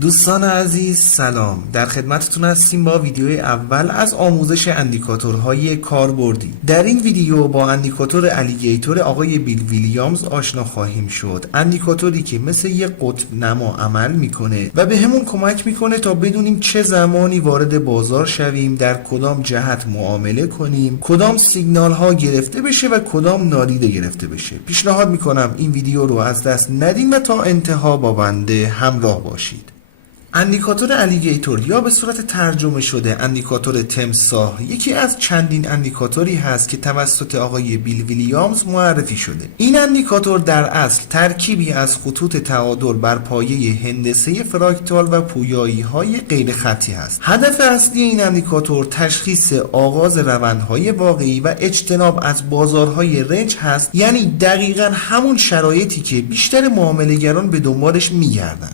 دوستان عزیز سلام، در خدمتتون هستیم با ویدیوی اول از آموزش اندیکاتورهای کاربردی. در این ویدیو با اندیکاتور الیگیتور آقای بیل ویلیامز آشنا خواهیم شد. اندیکاتوری که مثل یک قطب نما عمل میکنه و به همون کمک میکنه تا بدونیم چه زمانی وارد بازار شویم، در کدام جهت معامله کنیم، کدام سیگنال ها گرفته بشه و کدام نادیده گرفته بشه. پیشنهاد میکنم این ویدیو رو از دست ندین و تا انتها با بنده همراه باشید. اندیکاتور الیگیتور یا به صورت ترجمه شده اندیکاتور تمساح یکی از چندین اندیکاتوری هست که توسط آقای بیل ویلیامز معرفی شده. این اندیکاتور در اصل ترکیبی از خطوط تعادل بر پایه هندسه فراکتال و پویایی های غیر خطی هست. هدف اصلی این اندیکاتور تشخیص آغاز روندهای واقعی و اجتناب از بازارهای رنج هست، یعنی دقیقاً همون شرایطی که بیشتر معامله‌گران به دنبالش میگردن.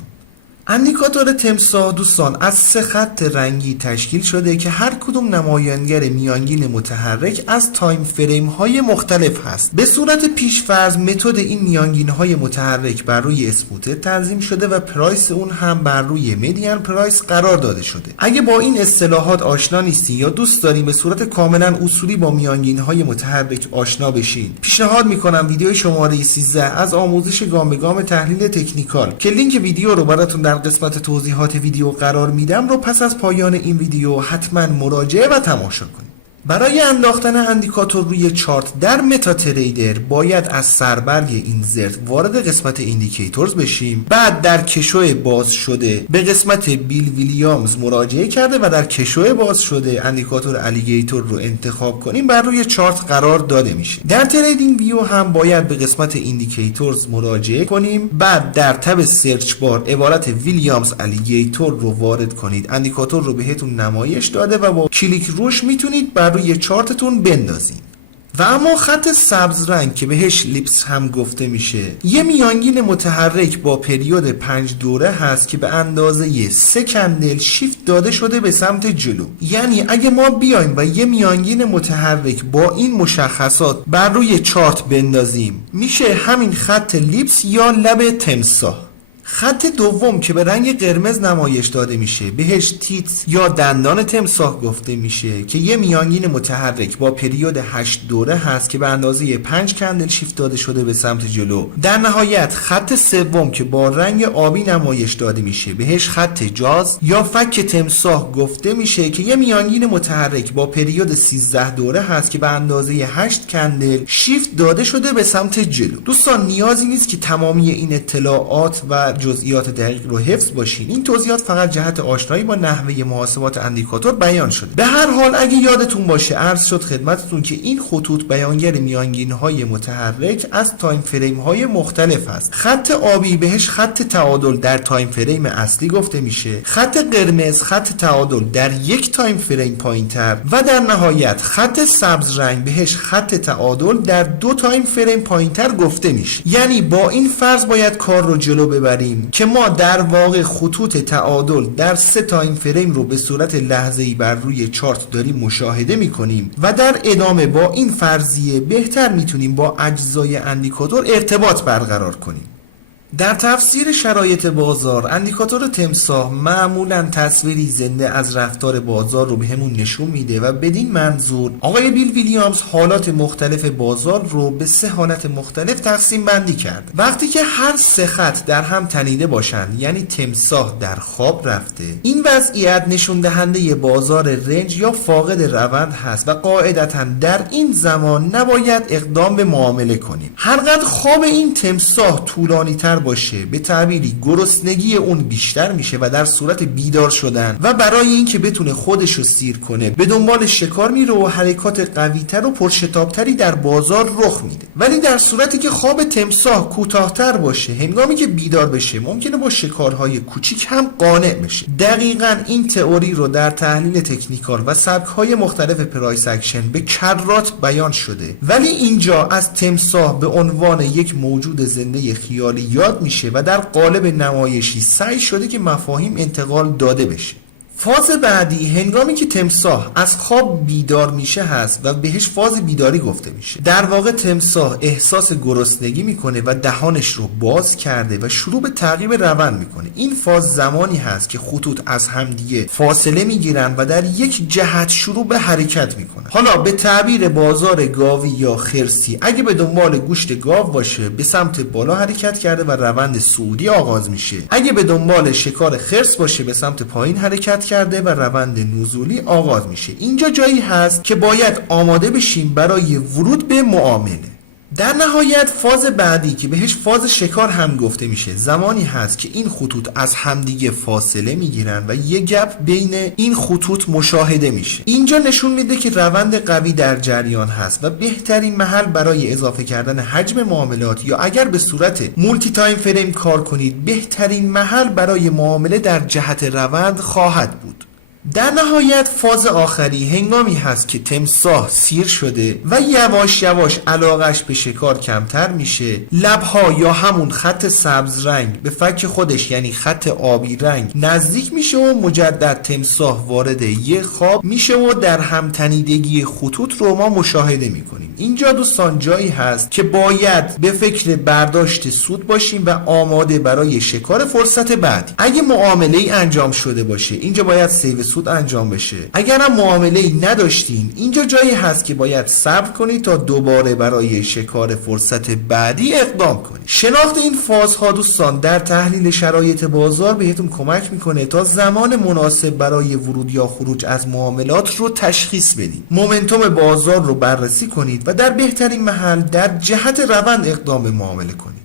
اندیکاتور تمساح دوستان از 3 خط رنگی تشکیل شده که هر کدوم نمایانگر میانگین متحرک از تایم فریم های مختلف هست. به صورت پیشفرض متد این میانگین های متحرک بر روی اسموتر تنظیم شده و پرایس اون هم بر روی مدین پرایس قرار داده شده. اگه با این اصطلاحات آشنا نیستی یا دوست داریم به صورت کاملا اصولی با میانگین های متحرک آشنا بشین، پیشنهاد میکنم ویدیو شماره 13 از آموزش گام به گام تحلیل تکنیکال که لینک ویدیو رو براتون در قسمت توضیحات ویدیو قرار میدم رو پس از پایان این ویدیو حتما مراجعه و تماشا کنید. برای انداختن اندیکاتور روی چارت در متا تریدر باید از سربرگ اینزرت وارد قسمت ایندیکیتورز بشیم، بعد در کشو باز شده به قسمت بیل ویلیامز مراجعه کرده و در کشو باز شده اندیکاتور الیگیتور رو انتخاب کنیم، بر روی چارت قرار داده میشه. در تریدینگ ویو هم باید به قسمت ایندیکیتورز مراجعه کنیم، بعد در تب سرچ بار عبارت ویلیامز الیگیتور رو وارد کنید. اندیکاتور رو بهتون نمایش داده و با کلیک روش میتونید بر روی چارتتون بندازین. و اما خط سبز رنگ که بهش لیپس هم گفته میشه یه میانگین متحرک با پریود 5 دوره هست که به اندازه 3 کندل شیفت داده شده به سمت جلو. یعنی اگه ما بیایم و یه میانگین متحرک با این مشخصات بر روی چارت بندازیم میشه همین خط لیپس یا لب تمساح. خط دوم که به رنگ قرمز نمایش داده میشه بهش تیتس یا دندان تمساح گفته میشه که یه میانگین متحرک با پریود 8 دوره هست که به اندازه 5 کندل شیفت داده شده به سمت جلو. در نهایت خط سوم که با رنگ آبی نمایش داده میشه بهش خط جاز یا فک تمساح گفته میشه که یه میانگین متحرک با پریود 13 دوره هست که به اندازه 8 کندل شیفت داده شده به سمت جلو. دوستان نیازی نیست که تمامی این اطلاعات و جزئیات دقیق رو حفظ باشین، این توضیحات فقط جهت آشنایی با نحوه محاسبات اندیکاتور بیان شده. به هر حال اگه یادتون باشه عرض شد خدمتتون که این خطوط بیانگر میانگین های متحرک از تایم فریم های مختلف هست. خط آبی بهش خط تعادل در تایم فریم اصلی گفته میشه، خط قرمز خط تعادل در یک تایم فریم پایینتر و در نهایت خط سبز رنگ بهش خط تعادل در 2 تایم فریم پایینتر گفته میشه. یعنی با این فرض باید کار رو جلو ببریم که ما در واقع خطوط تعادل در 3 تایم فریم رو به صورت لحظه‌ای بر روی چارت داریم مشاهده می‌کنیم و در ادامه با این فرضیه بهتر میتونیم با اجزای اندیکاتور ارتباط برقرار کنیم. در تفسیر شرایط بازار اندیکاتور تمساح معمولا تصویری زنده از رفتار بازار رو بهمون نشون میده و بدین منظور آقای بیل ویلیامز حالات مختلف بازار رو به 3 حالت مختلف تقسیم بندی کرد. وقتی که هر 3 خط در هم تنیده باشن یعنی تمساح در خواب رفته، این وضعیت نشون دهنده بازار رنج یا فاقد روند هست و قاعدتا در این زمان نباید اقدام به معامله کنیم. هرقدر خواب این تمساح طولانی تر باشه به تعبیری گرسنگی اون بیشتر میشه و در صورت بیدار شدن و برای اینکه بتونه خودش رو سیر کنه به دنبال شکار میره و حرکات قوی‌تر و پرشتابتری در بازار رخ میده. ولی در صورتی که خواب تمساح کوتاه‌تر باشه هنگامی که بیدار بشه ممکنه با شکارهای کوچیک هم قانع بشه. دقیقاً این تئوری رو در تحلیل تکنیکال و سبک‌های مختلف پرایس اکشن به کرات بیان شده، ولی اینجا از تمساح به عنوان یک موجود زنده خیالی یاد میشه و در قالب نمایشی سعی شده که مفاهیم انتقال داده بشه. فاز بعدی هنگامی که تمساح از خواب بیدار میشه هست و بهش فاز بیداری گفته میشه. در واقع تمساح احساس گرسنگی میکنه و دهانش رو باز کرده و شروع به تعقیب روند میکنه. این فاز زمانی هست که خطوط از همدیگه فاصله میگیرن و در یک جهت شروع به حرکت میکنن. حالا به تعبیر بازار گاوی یا خرسی، اگه به دنبال گوشت گاو باشه به سمت بالا حرکت کرده و روند صعودی آغاز میشه. اگه به دنبال شکار خرس باشه به سمت پایین حرکت کرده و روند نزولی آغاز میشه. اینجا جایی هست که باید آماده بشیم برای ورود به معامله. در نهایت فاز بعدی که بهش فاز شکار هم گفته میشه زمانی هست که این خطوط از همدیگه فاصله میگیرن و یه گپ بین این خطوط مشاهده میشه. اینجا نشون میده که روند قوی در جریان هست و بهترین محل برای اضافه کردن حجم معاملات یا اگر به صورت مولتی تایم فریم کار کنید بهترین محل برای معامله در جهت روند خواهد بود. در نهایت فاز آخری هنگامی هست که تمساح سیر شده و یواش یواش علاقش به شکار کمتر میشه. لبها یا همون خط سبز رنگ به فک خودش یعنی خط آبی رنگ نزدیک میشه و مجدد تمساح وارد یه خواب میشه و در همتنیدگی خطوط رو ما مشاهده میکنیم. اینجا دوستان جایی هست که باید به فکر برداشت سود باشیم و آماده برای شکار فرصت بعدی. اگه معامله ای انجام شده باشه اینجا باید سیو سود انجام بشه. اگر هم معامله ای نداشتین اینجا جایی هست که باید صبر کنید تا دوباره برای شکار فرصت بعدی اقدام کنید. شناخت این فازها دوستان در تحلیل شرایط بازار بهتون کمک میکنه تا زمان مناسب برای ورود یا خروج از معاملات رو تشخیص بدید. مومنتوم بازار رو بررسی کنید و در بهترین محل در جهت روند اقدام به معامله کنید.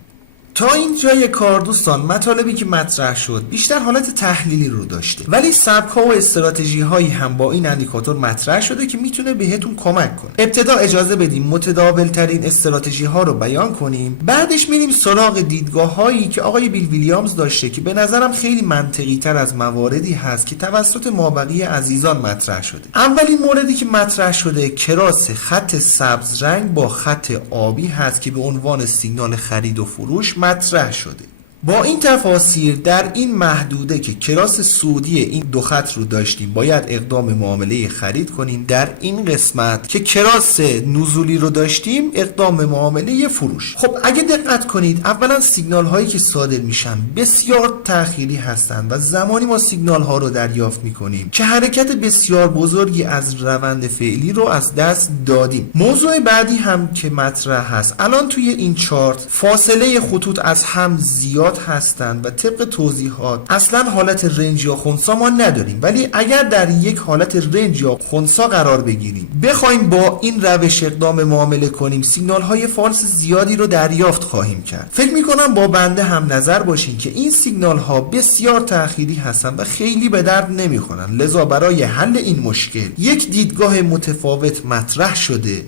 تا این جای کار دوستان مطالبی که مطرح شد بیشتر حالت تحلیلی رو داشته، ولی سبک‌ها و استراتژی هایی هم با این اندیکاتور مطرح شده که میتونه بهتون کمک کنه. ابتدا اجازه بدیم متداول ترین استراتژی ها رو بیان کنیم، بعدش میریم سراغ دیدگاه هایی که آقای بیل ویلیامز داشته که به نظرم خیلی منطقی تر از مواردی هست که توسط مابقی عزیزان مطرح شده. اولین موردی که مطرح شده کراس خط سبز رنگ با خط آبی هست که به عنوان سیگنال خرید و فروش مطرح شده. با این تفاسیر در این محدوده که کراس صعودی این دو خط رو داشتیم باید اقدام معامله خرید کنیم. در این قسمت که کراس نزولی رو داشتیم اقدام معامله فروش. خب اگه دقت کنید اولا سیگنال هایی که صادر میشن بسیار تأخیری هستند و زمانی ما سیگنال ها رو دریافت میکنیم که حرکت بسیار بزرگی از روند فعلی رو از دست دادیم. موضوع بعدی هم که مطرح هست الان توی این چارت فاصله خطوط از هم زیاد هستند و طبق توضیحات اصلا حالت رنج یا خنثی ما نداریم، ولی اگر در یک حالت رنج یا خنثی قرار بگیریم بخوایم با این روش اقدام معامله کنیم سیگنال های فالس زیادی رو دریافت خواهیم کرد. فکر میکنم با بنده هم نظر باشین که این سیگنال ها بسیار تأخیری هستند و خیلی به درد نمیخورن. لذا برای حل این مشکل یک دیدگاه متفاوت مطرح شده.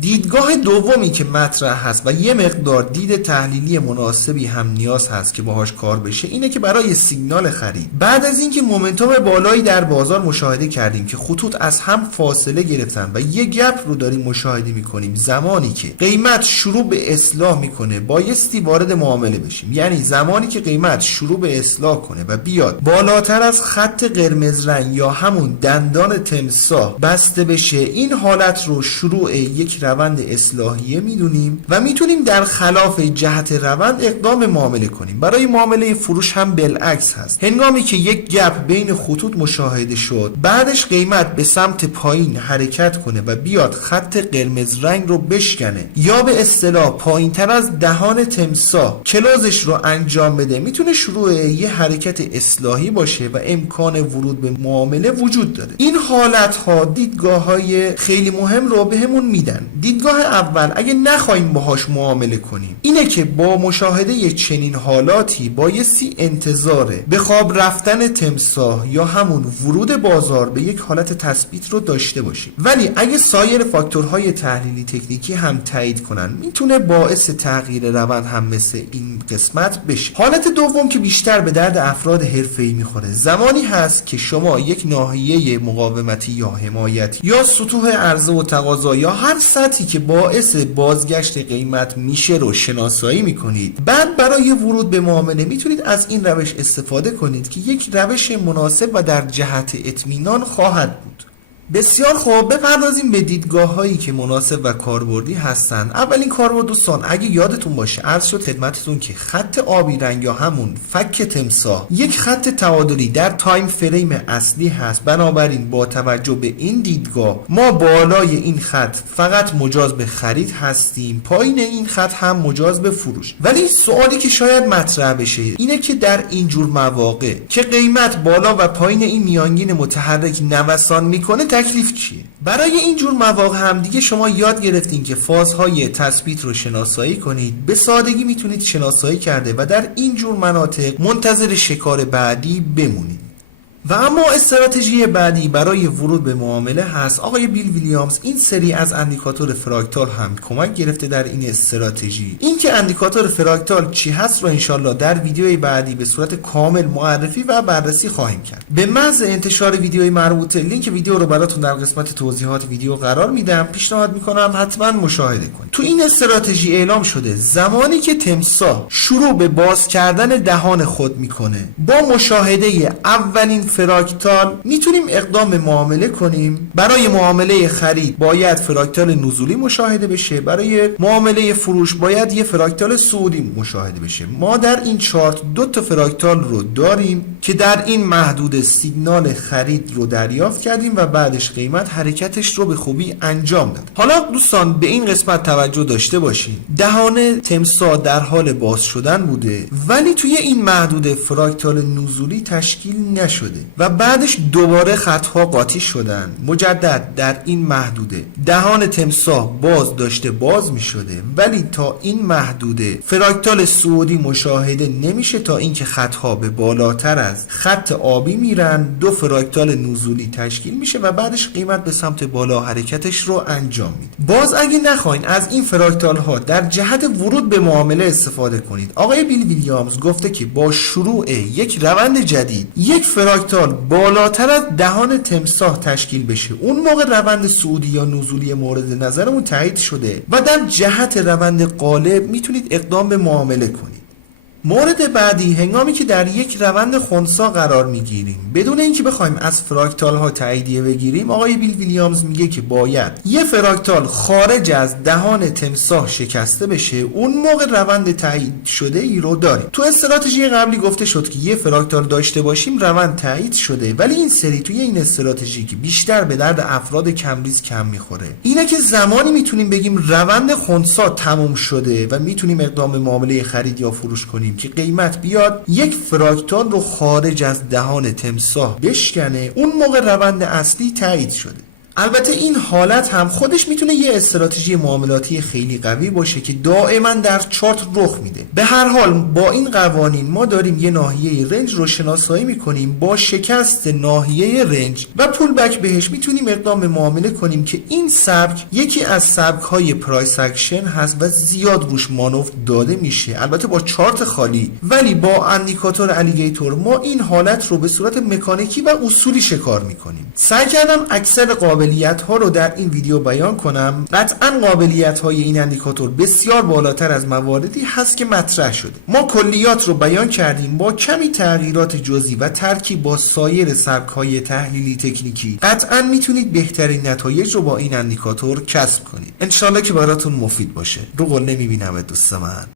دیدگاه دومی که مطرح هست و یه مقدار دید تحلیلی مناسبی هم نیاز هست که باهاش کار بشه اینه که برای سیگنال خرید بعد از اینکه مومنتوم بالایی در بازار مشاهده کردیم که خطوط از هم فاصله گرفتن و یه گپ رو داریم مشاهده میکنیم، زمانی که قیمت شروع به اصلاح میکنه بایستی وارد معامله بشیم. یعنی زمانی که قیمت شروع به اصلاح کنه و بیاد بالاتر از خط قرمز رنگ یا همون دندان تمساح بسته بشه این حالت رو شروع یک روند اصلاحیه میدونیم و میتونیم در خلاف جهت روند اقدام معامله کنیم. برای معامله فروش هم بالعکس هست. هنگامی که یک گپ بین خطوط مشاهده شد بعدش قیمت به سمت پایین حرکت کنه و بیاد خط قرمز رنگ رو بشکنه یا به اصطلاح پایین تر از دهان تمساح کلوزش رو انجام بده میتونه شروع یه حرکت اصلاحی باشه و امکان ورود به معامله وجود داره. این حالت ها دیدگاه های خیلی مهم رو بهمون میدن. دیدگاه اول اگه نخواهیم باهاش معامله کنیم اینه که با مشاهده چنین حالاتی بایستی انتظاره به خواب رفتن تمساح یا همون ورود بازار به یک حالت تثبیت رو داشته باشیم. ولی اگه سایر فاکتورهای تحلیلی تکنیکی هم تایید کنن میتونه باعث تغییر روند هم مثل این قسمت بشه. حالت دوم که بیشتر به درد افراد حرفه‌ای میخوره زمانی هست که شما یک ناحیه مقاومتی یا حمایت یا سطوح عرضه و تقاضا یا هر سطحی که باعث بازگشت قیمت میشه رو شناسایی میکنید. بعد برای ورود به معامله میتونید از این روش استفاده کنید که یک روش مناسب و در جهت اطمینان خواهد بود. بسیار خوب، بپردازیم به دیدگاه هایی که مناسب و کاربردی هستند. اولین کاربرد دوستان، اگه یادتون باشه عرض شد خدمتتون که خط آبی رنگ یا همون فک تمساح یک خط تعادلی در تایم فریم اصلی هست. بنابراین با توجه به این دیدگاه ما بالای این خط فقط مجاز به خرید هستیم، پایین این خط هم مجاز به فروش. ولی سوالی که شاید مطرح بشه اینه که در این جور مواقع که قیمت بالا و پایین این میانگین متحرک نوسان میکنه تکلیف چیه؟ برای این جور مواقع هم دیگه شما یاد گرفتین که فازهای تثبیت رو شناسایی کنید. به سادگی میتونید شناسایی کرده و در این جور مناطق منتظر شکار بعدی بمونید. و اما استراتژی بعدی برای ورود به معامله هست. آقای بیل ویلیامز این سری از اندیکاتور فراکتال هم کمک گرفته در این استراتژی. این که اندیکاتور فراکتال چی هست رو انشالله در ویدیوی بعدی به صورت کامل معرفی و بررسی خواهیم کرد. به محض انتشار ویدیوی مربوطه لینک ویدیو رو براتون در قسمت توضیحات ویدیو قرار میدم. پیشنهاد میکنم حتما مشاهده کنید. تو این استراتژی اعلام شده زمانی که تمساح شروع به باز کردن دهان خود میکنه، با مشاهده اولین فراکتال میتونیم اقدام به معامله کنیم. برای معامله خرید باید فراکتال نزولی مشاهده بشه، برای معامله فروش باید یه فراکتال صعودی مشاهده بشه. ما در این چارت دو تا فراکتال رو داریم که در این محدود سیگنال خرید رو دریافت کردیم و بعدش قیمت حرکتش رو به خوبی انجام داد. حالا دوستان به این قسمت توجه داشته باشین. دهان تمساح در حال باز شدن بوده ولی توی این محدود فراکتال نزولی تشکیل نشده و بعدش دوباره خطها قاطی شدن. مجدد در این محدوده دهان تمساح باز داشته باز می شده ولی تا این محدوده فراکتال صعودی مشاهده نمیشه تا اینکه خطها به بالاتر از خط آبی میرن، دو فراکتال نزولی تشکیل میشه و بعدش قیمت به سمت بالا حرکتش رو انجام میده. باز اگه نخواین از این فراکتال ها در جهت ورود به معامله استفاده کنید، آقای بیل ویلیامز گفته که با شروع یک روند جدید یک فراکتال بالاتر از دهان تمساح تشکیل بشه، اون موقع روند صعودی یا نزولی مورد نظرمون تایید شده و در جهت روند غالب میتونید اقدام به معامله کنید. مورد بعدی، هنگامی که در یک روند خنثی قرار میگیریم بدون اینکه بخوایم از فراکتال ها تاییدیه بگیریم، آقای بیل ویلیامز میگه که باید یه فراکتال خارج از دهان تمساح شکسته بشه، اون موقع روند تایید شده ای رو داریم. تو استراتژی قبلی گفته شد که یه فراکتال داشته باشیم روند تایید شده، ولی این سری توی این استراتژی که بیشتر به درد افراد کمریز کم میخوره اینه که زمانی میتونیم بگیم روند خنثی تموم شده و میتونیم اقدام به معامله خرید یا فروش کنیم که قیمت بیاد یک فراکتال رو خارج از دهان تمساح بشکنه، اون موقع روند اصلی تایید شده. البته این حالت هم خودش میتونه یه استراتژی معاملاتی خیلی قوی باشه که دائما در چارت رخ میده. به هر حال با این قوانین ما داریم یه ناحیه رنج رو شناسایی میکنیم، با شکست ناحیه رنج و پول بک بهش میتونیم اقدام به معامله کنیم که این سبک یکی از سبک های پرایس اکشن هست و زیاد روش مانور داده میشه، البته با چارت خالی. ولی با اندیکاتور الیگیتور ما این حالت رو به صورت مکانیکی و اصولی شکار میکنیم. سعی کردم اکثر قابلیت ها رو در این ویدیو بیان کنم. قطعا قابلیت های این اندیکاتور بسیار بالاتر از مواردی هست که مطرح شده. ما کلیات رو بیان کردیم با کمی تغییرات جزئی و ترکیب با سایر سبک های تحلیلی تکنیکی. قطعا میتونید بهترین نتایج رو با این اندیکاتور کسب کنید. انشالله که براتون مفید باشه. رو قله میبینم دوست من.